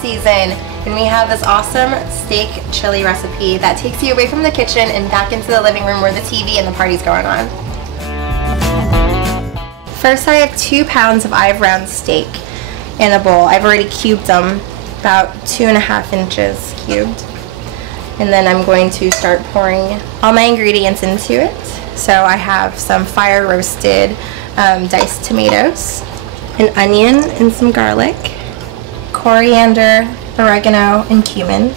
season, and we have this awesome steak chili recipe that takes you away from the kitchen and back into the living room where the TV and the party's going on. First, I have 2 pounds of Ive round steak in a bowl. I've already cubed them, about 2.5 inches cubed. And then I'm going to start pouring all my ingredients into it. So I have some fire roasted diced tomatoes, an onion and some garlic, coriander, oregano, and cumin,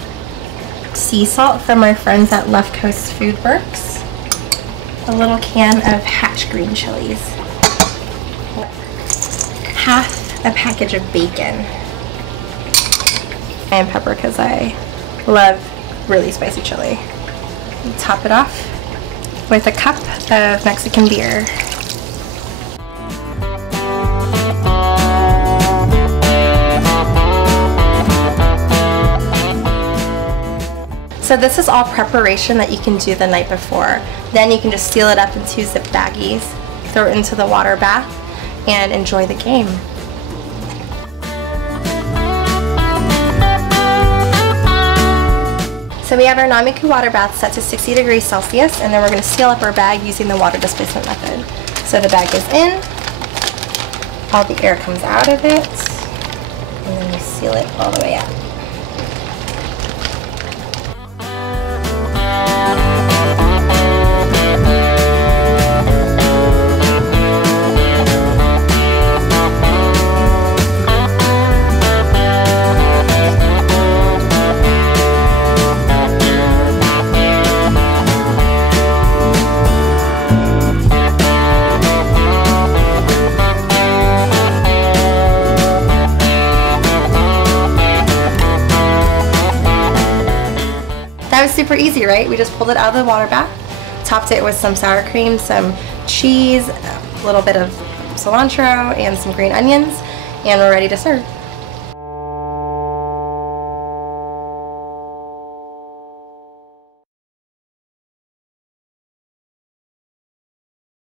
sea salt from our friends at Left Coast Foodworks, a little can of hatch green chilies, half a package of bacon, and pepper because I love really spicy chili. Top it off with a cup of Mexican beer. So this is all preparation that you can do the night before. Then you can just seal it up in 2 zip baggies, throw it into the water bath, and enjoy the game. So we have our Nomiku water bath set to 60 degrees Celsius, and then we're going to seal up our bag using the water displacement method. So the bag goes in, all the air comes out of it, and then you seal it all the way up. That was super easy, right? We just pulled it out of the water bath, topped it with some sour cream, some cheese, a little bit of cilantro, and some green onions, and we're ready to serve.